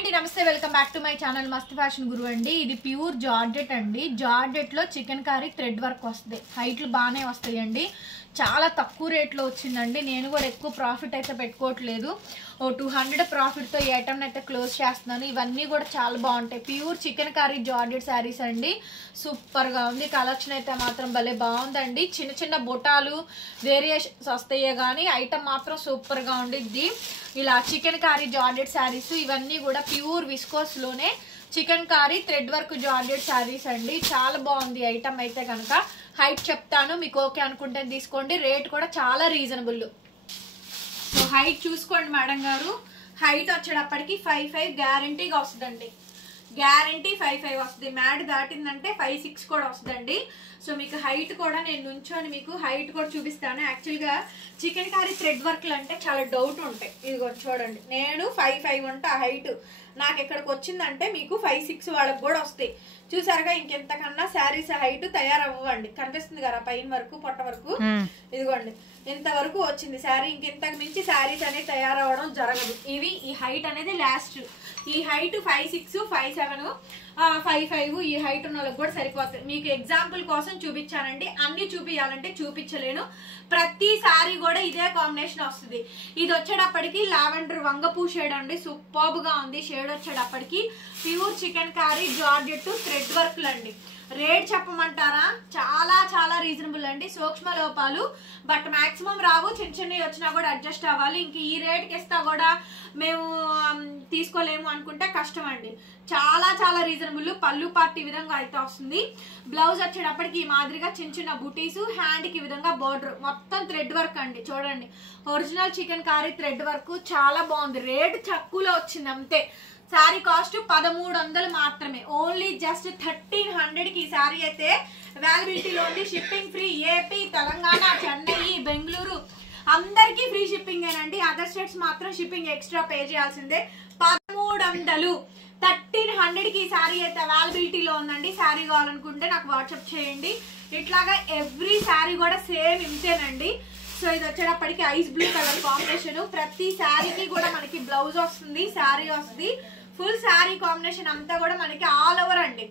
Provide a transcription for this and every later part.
అండి నమస్తే welcome back to my channel మస్త్ ఫ్యాషన్ గురు అండి. ఇది ప్యూర్ జార్జెట్ అండి. జార్జెట్ లో చికెన్ కర్రీ థ్రెడ్ వర్క్ వస్తుంది. హైట్లు బాగానే వస్తాయండి. చాలా తక్కువ రేట్లో వచ్చిందండి. నేను కూడా ఎక్కువ ప్రాఫిట్ అయితే పెట్టుకోవట్లేదు. ఓ 200 ప్రాఫిట్తో ఈ ఐటమ్ అయితే క్లోజ్ చేస్తున్నాను. ఇవన్నీ కూడా చాలా బాగుంటాయి. Pure chicken curry georgette saris అండి. సూపర్గా ఉంది. కలెక్షన్ అయితే మాత్రం భలే బాగుందండి. చిన్న చిన్న బుటాలు వేరియేషన్స్ వస్తాయే కానీ ఐటమ్ మాత్రం సూపర్గా ఉండిద్ది. ఇలా చికెన్ కర్రీ జార్జెట్ శారీస్ ఇవన్నీ కూడా ప్యూర్ విస్కోస్ లోనే chicken curry thread work georgette saris అండి. చాలా బాగుంది ఐటమ్ అయితే కనుక. హైట్ చెప్తాను, మీకు ఓకే అనుకుంటే తీసుకోండి. రేట్ కూడా చాలా రీజనబుల్. సో హైట్ చూసుకోండి మేడం గారు. హైట్ వచ్చేటప్పటికి 5'5" గ్యారంటీగా వస్తుందండి. గ్యారంటీ 5'5" వస్తుంది. మ్యాట్ దాటిందంటే 5'6" కూడా వస్తుందండి. సో మీకు హైట్ కూడా నేను నుంచొని మీకు హైట్ కూడా చూపిస్తాను. యాక్చువల్గా చికెన్ కర్రీ థ్రెడ్ వర్క్లు అంటే చాలా డౌట్ ఉంటాయి. ఇదిగో చూడండి, నేను 5'5" ఉంటా హైట్. నాకు ఇక్కడికి వచ్చిందంటే మీకు 5'6" వాళ్ళకి కూడా వస్తాయి. చూసారుగా, ఇంకెంతకన్నా శారీస్ హైట్ తయారవ్వండి. కనిపిస్తుంది కదా పైన వరకు పొట్ట వరకు. ఇదిగోండి ఇంతవరకు వచ్చింది శారీ. ఇంకెంతకు మించి శారీస్ అనేది తయారవడం జరగదు. ఇవి ఈ హైట్ అనేది లాస్ట్. ఈ హైట్ 5'6", 5'7", 5'5" ఈ హైట్ ఉన్న వాళ్ళకి కూడా సరిపోతుంది. మీకు ఎగ్జాంపుల్ కోసం చూపించానండి. అన్ని చూపించాలంటే చూపించలేను. ప్రతి శారీ కూడా ఇదే కాంబినేషన్ వస్తుంది. ఇది వచ్చేటప్పటికి లావెండర్ వంగపూ షేడ్ అండి. సూపర్బ్ గా ఉంది షేడ్ వచ్చేటప్పటికి. Pure chicken curry georgette thread వర్క్లు అండి. రేట్ చెప్పమంటారా? చాలా చాలా రీజనబుల్ అండి. సూక్ష్మ లోపాలు బట్ మాక్సిమం రావు. చిన్న చిన్నవి వచ్చినా కూడా అడ్జస్ట్ అవ్వాలి. ఇంక ఈ రేట్కి ఇస్తా కూడా మేము తీసుకోలేము అనుకుంటే కష్టం అండి. చాలా చాలా రీజనబుల్. పళ్ళు పార్టీ విధంగా అయితే వస్తుంది. బ్లౌజ్ వచ్చేటప్పటికి ఈ మాదిరిగా చిన్న చిన్న బుటీస్, హ్యాండ్ కి విధంగా బోర్డర్ మొత్తం థ్రెడ్ వర్క్ అండి. చూడండి, original chicken curry thread work చాలా బాగుంది. రేట్ తక్కువలో వచ్చింది అంతే. శారీ కాస్ట్ 1300 మాత్రమే. ఓన్లీ జస్ట్ 1300కి ఈ శారీ అయితే అవైలబిలిటీలో ఉంది. Shipping free. AP, Telangana, Chennai, Bengaluru అందరికీ ఫ్రీ షిప్పింగ్ ఏనండి. అదర్ స్టేట్స్ మాత్రం షిప్పింగ్ ఎక్స్ట్రా పే చేయాల్సిందే. 1300 1300కి ఈ శారీ అయితే అవైలబిలిటీలో ఉందండి. శారీ కావాలనుకుంటే నాకు వాట్సాప్ చేయండి. ఇట్లాగా ఎవ్రీ శారీ కూడా సేమ్ ఇంతేనండి. సో ఇది వచ్చేటప్పటికి ఐస్ బ్లూ కలర్ కాంబినేషన్. ప్రతి శారీకి కూడా మనకి బ్లౌజ్ వస్తుంది, శారీ వస్తుంది. ఫుల్ శారీ కాంబినేషన్ అంతా కూడా మనకి ఆల్ ఓవర్ అండి.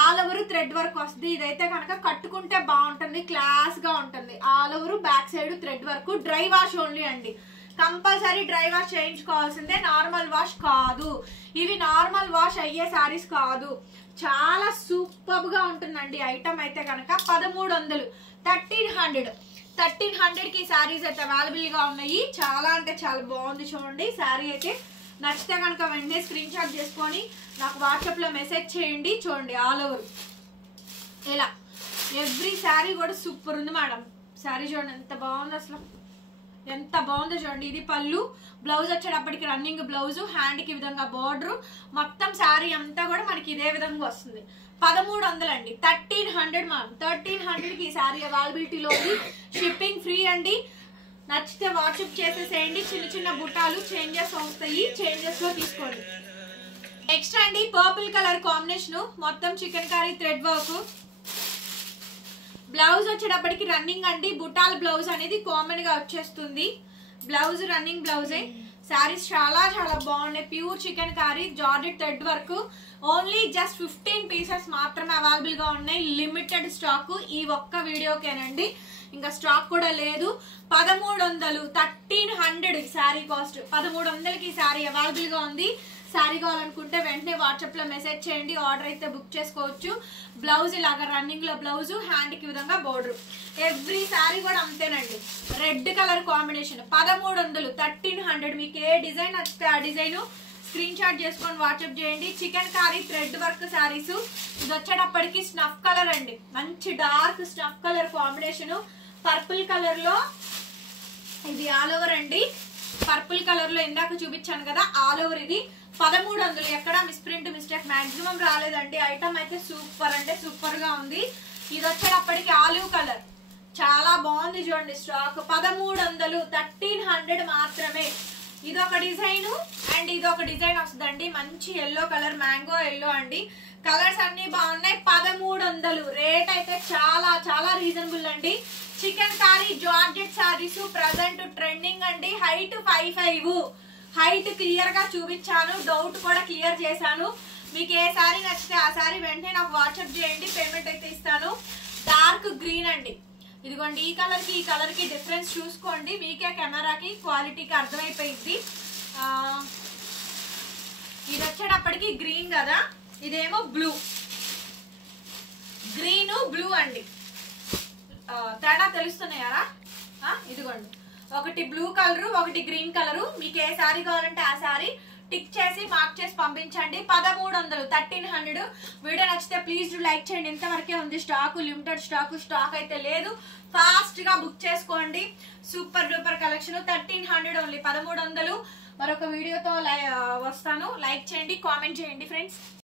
ఆల్ ఓవర్ థ్రెడ్ వర్క్ వస్తుంది. ఇదైతే కనుక కట్టుకుంటే బాగుంటుంది, క్లాస్ గా ఉంటుంది. All over back side thread work. Dry wash only అండి. కంపల్సరీ డ్రై వాష్ చేయించుకోవాల్సిందే, నార్మల్ వాష్ కాదు. ఇవి నార్మల్ వాష్ అయ్యే శారీస్ కాదు. చాలా సూపర్ గా ఉంటుందండి ఐటమ్ అయితే కనుక. 1300 1300కి శారీస్ అయితే అవైలబుల్ గా ఉన్నాయి. చాలా అంటే చాలా బాగుంది. చూడండి శారీ అయితే నచ్చితే కనుక వెంటనే స్క్రీన్ షాట్ చేసుకొని నాకు వాట్సాప్ లో మెసేజ్ చేయండి. చూడండి ఆల్ ఓవర్ ఇలా ఎవ్రీ శారీ కూడా సూపర్ ఉంది మేడం. శారీ చూడండి ఎంత బాగుంది, అసలు ఎంత బాగుందో చూడండి. ఇది పళ్ళు. బ్లౌజ్ వచ్చేటప్పటికి రన్నింగ్ బ్లౌజ్, హ్యాండ్ కి విధంగా బార్డర్. మొత్తం శారీ అంతా కూడా మనకి ఇదే విధంగా వస్తుంది. 1300 అండి. 1300 మ్యామ్. 1300కి ఈ శారీ అవైలబిలిటీలో ఉంది. షిప్పింగ్ ఫ్రీ అండి. నచ్చితే వాట్సాప్ చేసేసేయండి. చిన్న చిన్న బుట్టాలు చేంజెస్ వస్తాయి, చేంజెస్ లో తీసుకోండి. నెక్స్ట్ అండి పర్పుల్ కలర్ కాంబినేషన్. మొత్తం chicken curry thread work. Blouse వచ్చేటప్పటికి రన్నింగ్ అండి. బుటాల్ బ్లౌజ్ అనేది కామన్ గా వచ్చేస్తుంది. Blouse running బ్లౌజే. శారీస్ చాలా చాలా బాగున్నాయి. Pure chicken curry georgette thread work. Only just 15 pieces మాత్రమే అవైలబుల్ గా ఉన్నాయి. Limited stock. ఈ ఒక్క వీడియోకేనండి, ఇంకా స్టాక్ కూడా లేదు. 1300 1300 శారీ కాస్ట్. 1300కి శారీ అవైలబుల్ గా ఉంది. శారీ కావాలనుకుంటే వెంటనే వాట్సాప్ లో మెసేజ్ చేయండి. ఆర్డర్ అయితే బుక్ చేసుకోవచ్చు. బ్లౌజ్ ఇలాగా రన్నింగ్ లో బ్లౌజ్, హ్యాండ్ కి విధంగా బోర్డర్. ఎవ్రీ శారీ కూడా అంతేనండి. Red colour combination. 1300 1300. మీకు ఏ డిజైన్ వస్తే ఆ డిజైన్ స్క్రీన్ షాట్ చేసుకొని వాట్సాప్ చేయండి. Chicken curry thread work saris. ఇది వచ్చేటప్పటికి స్నఫ్ కలర్ అండి. మంచి dark snuff colour combination. Purple colour లో ఇది ఆల్ ఓవర్ అండి. పర్పుల్ కలర్ లో ఇందాక చూపించాను కదా, ఆల్ ఓవర్ ఇది. 1300. ఎక్కడ మిస్ప్రింట్ మిస్టేక్ మాక్సిమం రాలేదండి. ఐటమ్ అయితే సూపర్ అంటే సూపర్ గా ఉంది. ఇది వచ్చేటప్పటికి ఆలివ్ కలర్. చాలా బాగుంది చూడండి స్టాక్. 1300 1300 మాత్రమే. ఇదొక డిజైన్ అండ్ ఇదొక డిజైన్ వస్తుందండి. మంచి ఎల్లో కలర్, మ్యాంగో ఎల్లో అండి. కలర్స్ అన్ని బాగున్నాయి. 1300. రేట్ అయితే చాలా చాలా రీజనబుల్ అండి. Chicken curry georgette saris present trending అండి. హైట్ 5'5", హైట్ క్లియర్ గా చూపించాను, డౌట్ కూడా క్లియర్ చేశాను. మీకు ఏ సారీ నచ్చితే ఆ సారీ వెంటనే నాకు వాట్సాప్ చేయండి, పేమెంట్ అయితే ఇస్తాను. డార్క్ గ్రీన్ అండి, ఇదిగోండి ఈ కలర్ కి డిఫరెన్స్ చూసుకోండి, మీకే కెమెరాకి క్వాలిటీకి అర్థమైపోయింది. ఇది వచ్చేటప్పటికి గ్రీన్ కదా, ఇదేమో బ్లూ, గ్రీన్ బ్లూ అండి. తేడా తెలుస్తున్నాయారా? ఇదిగోండి, ఒకటి బ్లూ కలరు, ఒకటి గ్రీన్ కలరు. మీకు ఏ సారీ కావాలంటే ఆ సారీ టిక్ చేసి మార్క్ చేసి పంపించండి. 1300, 1300. వీడియో నచ్చితే ప్లీజ్ లైక్ చేయండి. ఇంతవరకే ఉంది స్టాక్, లిమిటెడ్ స్టాక్ అయితే లేదు. ఫాస్ట్ గా బుక్ చేసుకోండి. Super duper collection. 1300 ఓన్లీ, 1300. మరొక వీడియోతో వస్తాను. లైక్ చేయండి, కామెంట్ చేయండి ఫ్రెండ్స్.